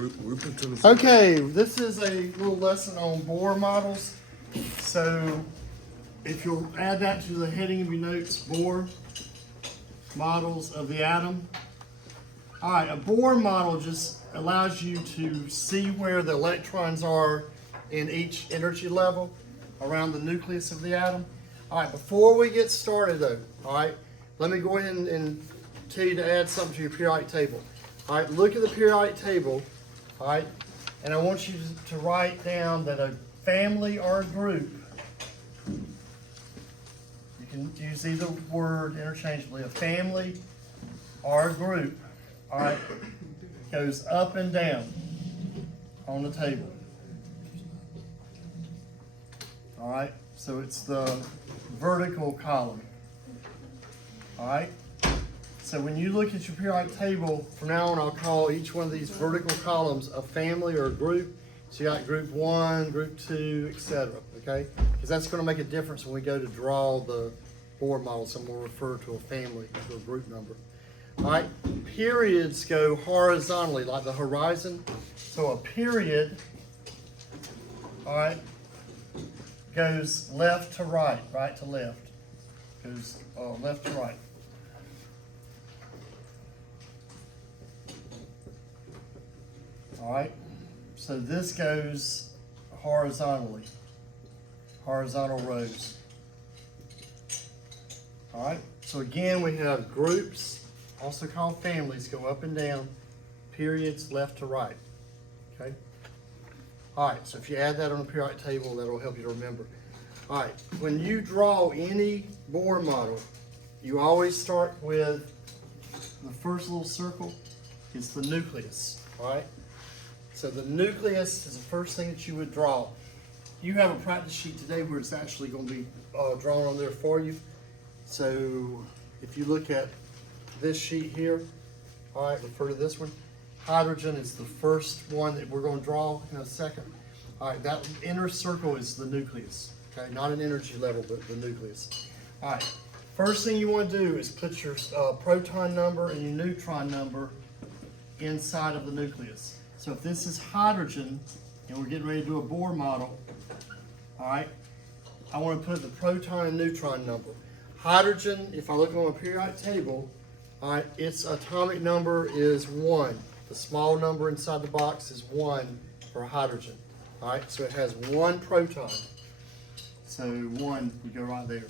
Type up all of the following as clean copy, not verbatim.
we put to the Okay, this is a little lesson on Bohr models. So if you'll add that to the heading of your notes, Bohr models of the atom. All right, a Bohr model just allows you to see where the electrons are in each energy level around the nucleus of the atom. All right, before we get started though, all right, let me go ahead and tell you to add something to your periodic table. All right, look at the periodic table, all right, and I want you to write down that a family or a group, you can use either word interchangeably, a family or a group, all right, goes up and down on the table. All right, so it's the vertical column. All right, so when you look at your periodic table, from now on I'll call each one of these vertical columns a family or a group. So you got group 1, group 2, etc. Okay, because that's going to make a difference when we go to draw the Bohr model. So I'm going to refer to a family to a group number. All right, periods go horizontally like the horizon. So a period, all right, goes left to right, right to left. Goes left to right. All right, so this goes horizontally, horizontal rows. All right, so again we have groups, also called families, go up and down, periods left to right. Okay. All right, so if you add that on a periodic table, that'll help you to remember. All right, when you draw any Bohr model, you always start with the first little circle is the nucleus. All right. So the nucleus is the first thing that you would draw. You have a practice sheet today where it's actually going to be drawn on there for you. So if you look at this sheet here, all right, refer to this one. Hydrogen is the first one that we're going to draw in a second. All right, that inner circle is the nucleus. Okay, not an energy level, but the nucleus. All right, first thing you want to do is put your proton number and your neutron number inside of the nucleus. So if this is hydrogen, and we're getting ready to do a Bohr model, all right, I want to put the proton and neutron number. Hydrogen, if I look on a periodic table, all right, its atomic number is 1. The small number inside the box is 1 for hydrogen. All right, so it has 1 proton. So 1 would go right there.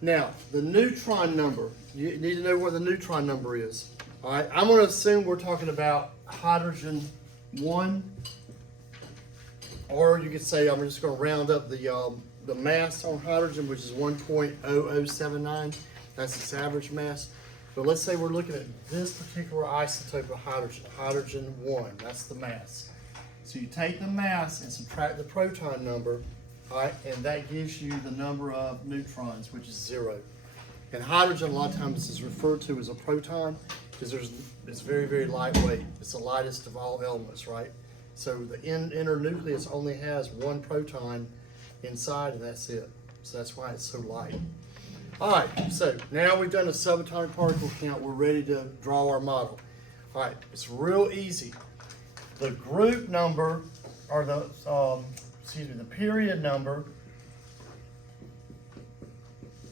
Now, the neutron number, you need to know what the neutron number is. All right, I'm going to assume we're talking about hydrogen 1, or you could say I'm just going to round up the mass on hydrogen, which is 1.0079. That's its average mass. But let's say we're looking at this particular isotope of hydrogen, hydrogen 1. That's the mass. So you take the mass and subtract the proton number, all right, and that gives you the number of neutrons, which is 0. And hydrogen a lot of times is referred to as a proton because it's very, very lightweight. It's the lightest of all elements, right? So the inner nucleus only has 1 proton inside, and that's it. So that's why it's so light. All right, so now we've done a subatomic particle count. We're ready to draw our model. All right, it's real easy. The group number, or the period number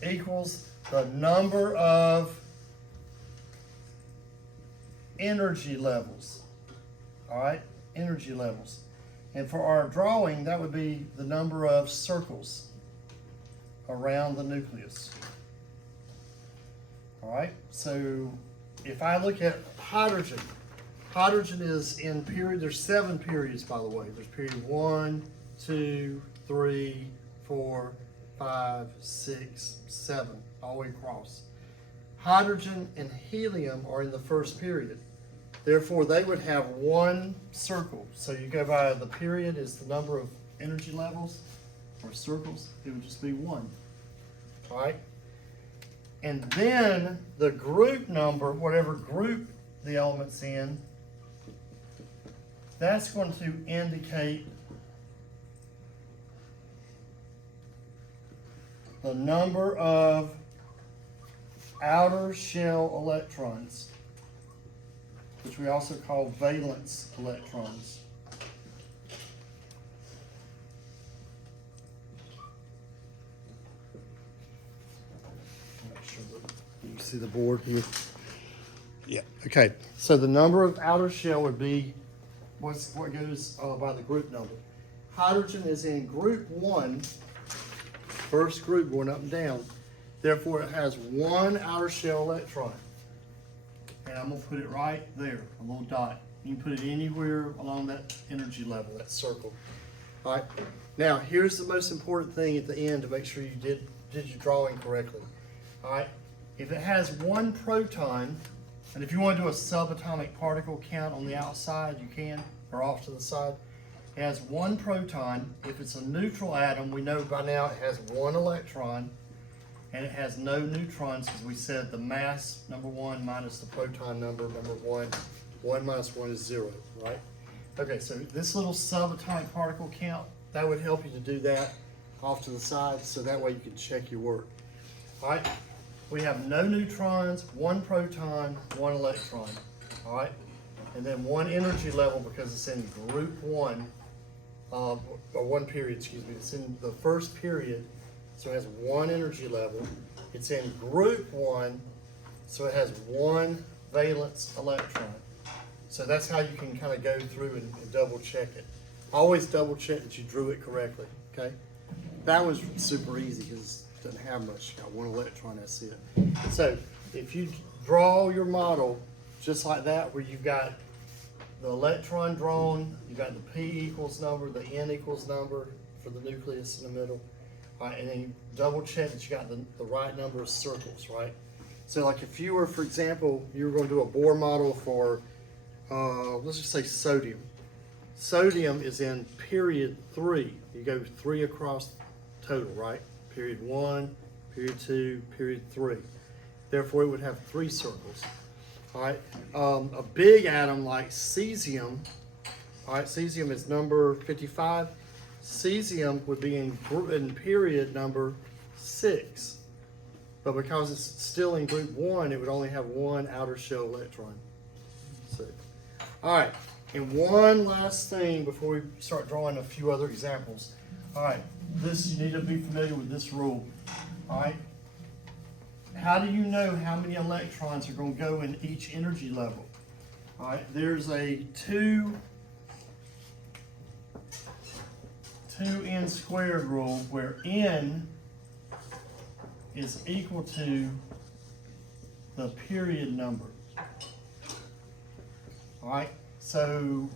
equals the number of energy levels. All right, energy levels. And for our drawing, that would be the number of circles around the nucleus. All right, so if I look at hydrogen, hydrogen is in period, there's 7 periods, by the way. There's period 1, 2, 3, 4, 5, 6, 7, all the way across. Hydrogen and helium are in the first period. Therefore, they would have 1 circle. So you go by the period is the number of energy levels or circles. It would just be 1. All right? And then the group number, whatever group the element's in, that's going to indicate the number of outer shell electrons which we also call valence electrons. Make sure that you can see the board here. Yeah. Okay. So the number of outer shell would be what goes by the group number. Hydrogen is in group 1, first group going up and down. Therefore, it has one outer shell electron. And I'm going to put it right there, a little dot. You can put it anywhere along that energy level, that circle. All right. Now, here's the most important thing at the end to make sure you did your drawing correctly. All right. If it has one proton, and if you want to do a subatomic particle count on the outside, you can, or off to the side. It has one proton. If it's a neutral atom, we know by now it has one electron, and it has no neutrons, as we said, the mass, number 1, minus the proton number, number 1. 1 minus 1 is 0, right? Okay, so this little subatomic particle count, that would help you to do that off to the side, so that way you can check your work. All right, we have no neutrons, 1 proton, 1 electron, all right? And then 1 energy level because it's in group 1, or 1 period, excuse me. It's in the first period, so it has 1 energy level. It's in group 1, so it has 1 valence electron. So that's how you can kind of go through and double check it. Always double check that you drew it correctly, okay? That was super easy because it doesn't have much. You got 1 electron, that's it. So if you draw your model just like that, where you've got the electron drawn, you've got the P equals number, the N equals number for the nucleus in the middle, right? And then you double check that you got the right number of circles, right? So like if you were, for example, you were going to do a Bohr model for, let's just say sodium. Sodium is in period 3. You go 3 across total, right? Period 1, period 2, period 3. Therefore, it would have 3 circles. All right, a big atom like cesium, all right, cesium is number 55. Cesium would be in period number 6. But because it's still in group 1, it would only have 1 outer shell electron. So, all right, and one last thing before we start drawing a few other examples. All right, you need to be familiar with this rule. All right. How do you know how many electrons are going to go in each energy level? All right, there's a 2n squared rule where n is equal to the period number. All right, so,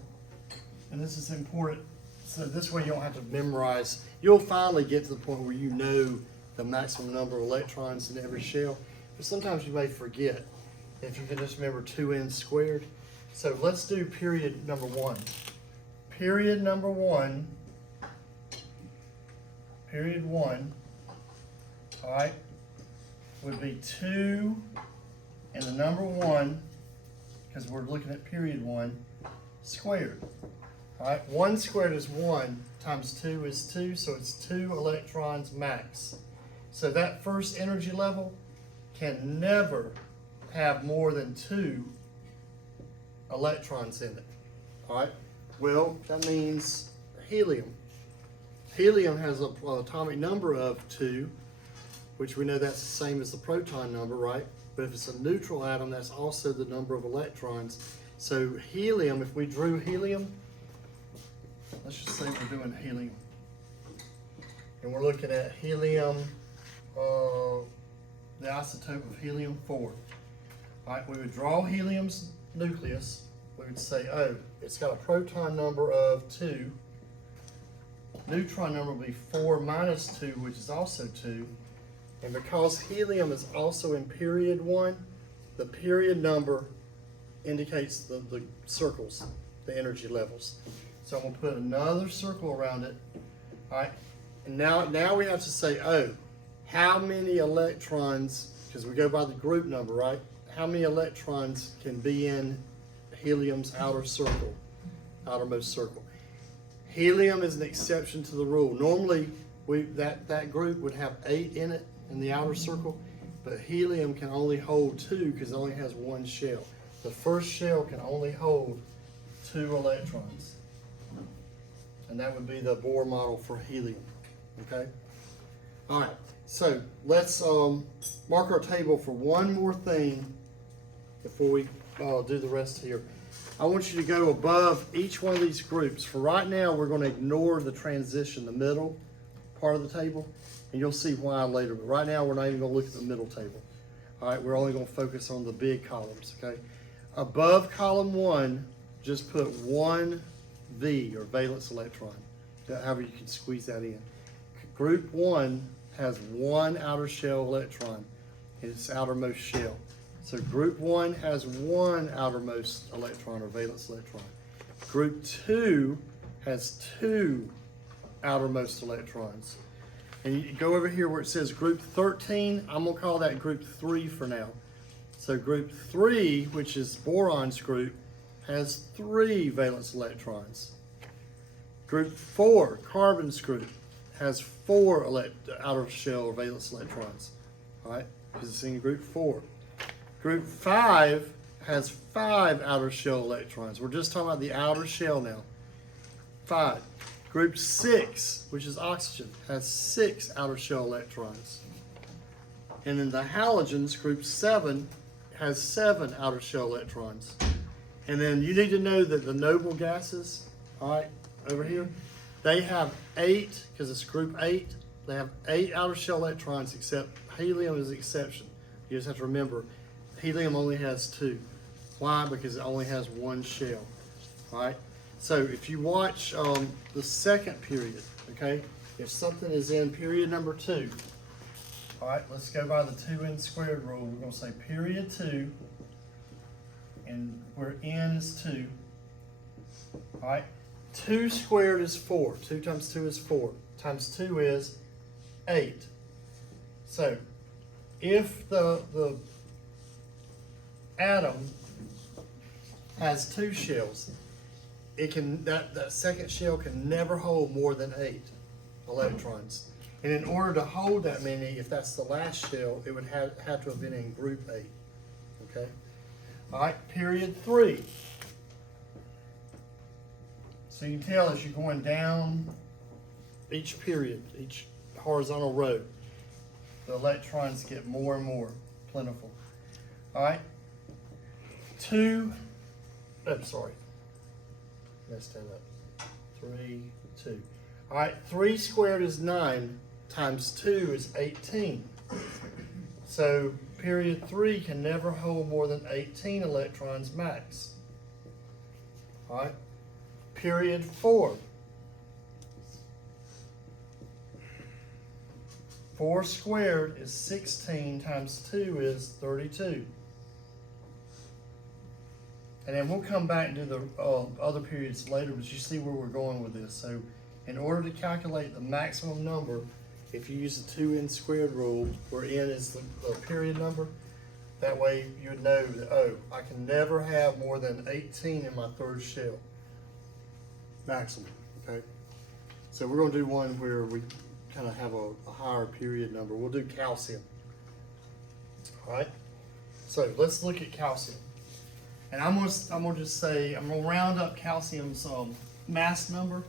and this is important, so this way you don't have to memorize. You'll finally get to the point where you know the maximum number of electrons in every shell, but sometimes you may forget if you can just remember 2n squared. So let's do period number 1. Period 1, all right, would be 2 and the number 1, because we're looking at period 1, squared. All right, 1 squared is 1 times 2 is 2, so it's 2 electrons max. So that first energy level can never have more than 2 electrons in it. All right, well, that means helium. Helium has an atomic number of 2, which we know that's the same as the proton number, right? But if it's a neutral atom, that's also the number of electrons. So helium, if we drew helium, let's just say we're doing helium. And we're looking at helium, the isotope of helium-4. All right, we would draw helium's nucleus. We would say, oh, it's got a proton number of 2. Neutron number will be 4 minus 2, which is also 2. And because helium is also in period 1, the period number indicates the circles, the energy levels. So I'm going to put another circle around it. All right, and now we have to say, oh, how many electrons, because we go by the group number, right? How many electrons can be in helium's outer circle, outermost circle? Helium is an exception to the rule. Normally, that group would have 8 in it in the outer circle, but helium can only hold 2 because it only has 1 shell. the first shell can only hold 2 electrons. And that would be the Bohr model for helium, okay? All right, so let's mark our table for one more thing before we do the rest here. I want you to go above each one of these groups. For right now, we're going to ignore the transition, the middle part of the table, and you'll see why later. But right now, we're not even going to look at the middle table. All right, we're only going to focus on the big columns, okay? Above column 1, just put 1 V, or valence electron, however you can squeeze that in. Group 1 has 1 outer shell electron in its outermost shell. So group 1 has 1 outermost electron, or valence electron. Group 2 has 2 outermost electrons. And you go over here where it says group 13, I'm going to call that group 3 for now. So group 3, which is boron's group, has 3 valence electrons. Group 4, carbon's group, has 4 outer shell or valence electrons. All right, because it's in group 4. Group 5 has 5 outer shell electrons. We're just talking about the outer shell now. 5. Group 6, which is oxygen, has 6 outer shell electrons. And then the halogens, group 7, has 7 outer shell electrons. And then you need to know that the noble gases, all right, over here, they have 8, because it's group 8, they have 8 outer shell electrons, except helium is the exception. You just have to remember, helium only has 2. Why? Because it only has 1 shell, all right? So if you watch the second period, okay, if something is in period number 2, all right, let's go by the 2n squared rule. We're going to say period 2, and where n is 2, all right? 2 squared is 4. 2 times 2 is 4. Times 2 is 8. So if the atom has 2 shells, it can that second shell can never hold more than 8 electrons. And in order to hold that many, if that's the last shell, it would have to have been in group 8. Okay? All right, period 3. So you can tell as you're going down each period, each horizontal row, the electrons get more and more plentiful. All right? 2, I'm sorry, messed that up. 3, 2. All right, 3 squared is 9, times 2 is 18. So period 3 can never hold more than 18 electrons max. All right, period 4. 4 squared is 16, times 2 is 32. And then we'll come back and do the other periods later, but you see where we're going with this. So in order to calculate the maximum number, if you use the 2n squared rule, where n is the period number, that way you would know that, oh, I can never have more than 18 in my third shell. Maximum, okay? So we're going to do one where we kind of have a higher period number. We'll do calcium. All right? So let's look at calcium. And I'm gonna just say, I'm gonna round up calcium's mass number,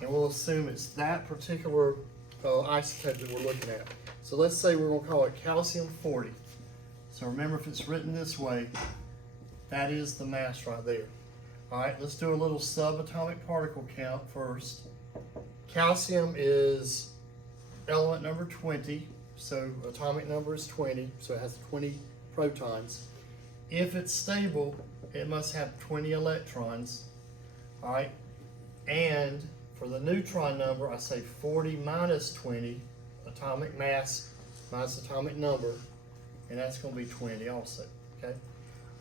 and we'll assume it's that particular isotope that we're looking at. So let's say we're gonna call it calcium 40. So remember, if it's written this way, that is the mass right there. All right, let's do a little subatomic particle count first. Calcium is element number 20, so atomic number is 20, so it has 20 protons. If it's stable, it must have 20 electrons, all right? And for the neutron number, I say 40 minus 20, atomic mass minus atomic number, and that's going to be 20 also, okay?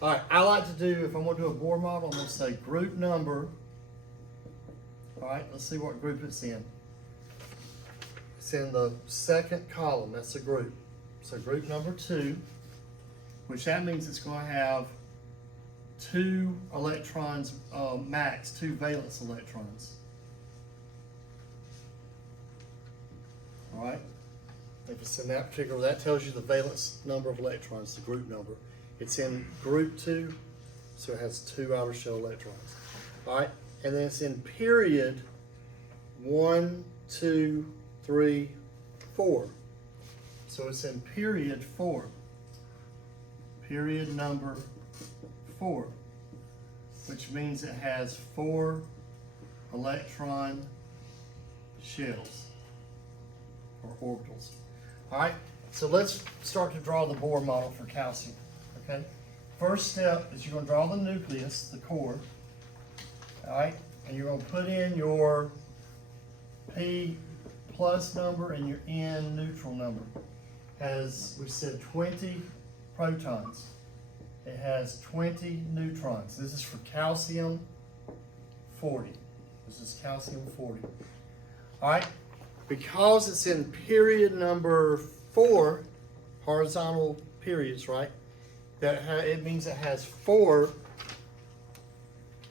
All right, I like to do, if I'm going to do a Bohr model, I'm going to say group number. All right, let's see what group it's in. It's in the second column, that's a group. So group number 2, which that means it's going to have 2 electrons max, 2 valence electrons. All right, if it's in that particular, that tells you the valence number of electrons, the group number. It's in group 2, So it has 2 outer shell electrons. All right, and then it's in period 1, 2, 3, 4. So it's in period 4. Period number 4, which means it has 4 electron shells or orbitals. All right, so let's start to draw the Bohr model for calcium. Okay, first step is you're going to draw the nucleus, the core. All right, and you're going to put in your P plus number and your N neutral number. As we said, 20 protons. It has 20 neutrons. This is for calcium 40. This is calcium 40. All right, because it's in period number 4, horizontal periods, right? It means it has 4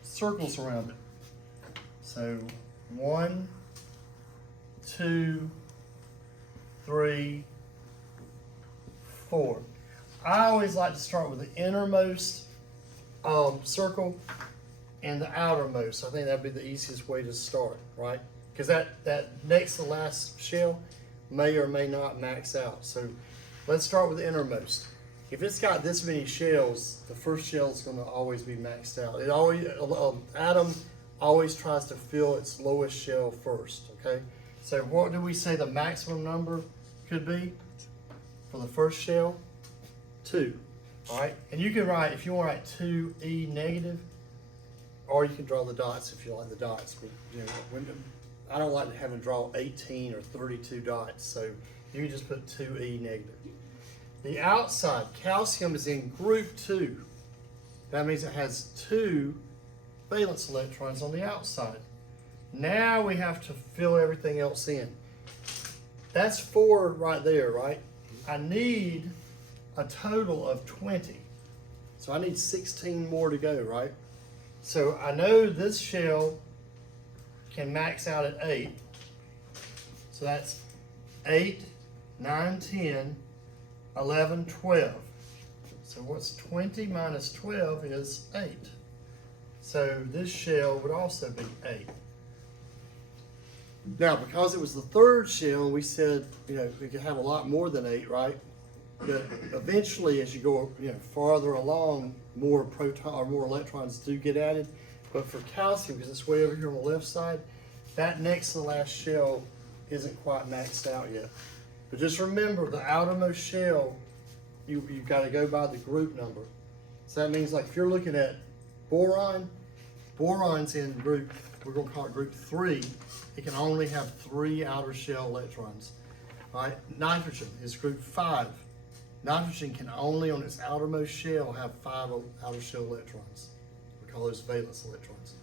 circles around it. So 1, 2, 3, 4. I always like to start with the innermost circle and the outermost. I think that'd be the easiest way to start, right? Because that next to last shell may or may not max out. So let's start with the innermost. If it's got this many shells, the first shell is going to always be maxed out. It always atom always tries to fill its lowest shell first. Okay. So what do we say the maximum number could be for the first shell? 2. All right, and you can write, if you want to write 2e negative, or you can draw the dots if you like the dots. But you know, I don't like having to draw 18 or 32 dots, so you can just put 2e negative. The outside, calcium is in group 2. That means it has 2 valence electrons on the outside. Now we have to fill everything else in. That's 4 right there, right? I need a total of 20. So I need 16 more to go, right? So I know this shell can max out at 8. So that's 8, 9, 10, 11, 12. So what's 20 minus 12 is 8. So this shell would also be 8. Now, because it was the third shell, we said, you know, we could have a lot more than 8, right? But eventually, as you go, you know, farther along, more proton or more electrons do get added. But for calcium, because it's way over here on the left side, that next to the last shell isn't quite maxed out yet. But just remember, the outermost shell, you've got to go by the group number. So that means, like, if you're looking at boron, boron's in group, we're going to call it group 3. It can only have 3 outer shell electrons. All right, nitrogen is group 5. Nitrogen can only, on its outermost shell, have 5 outer shell electrons. We call those valence electrons.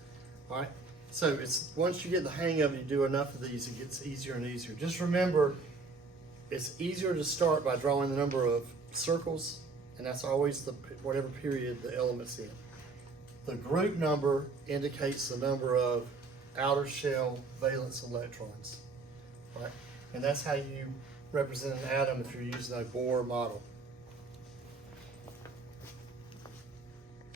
All right, so it's once you get the hang of it, you do enough of these, it gets easier and easier. Just remember, it's easier to start by drawing the number of circles, and that's always the whatever period the element's in. The group number indicates the number of outer shell valence electrons, right? And that's how you represent an atom if you're using a Bohr model.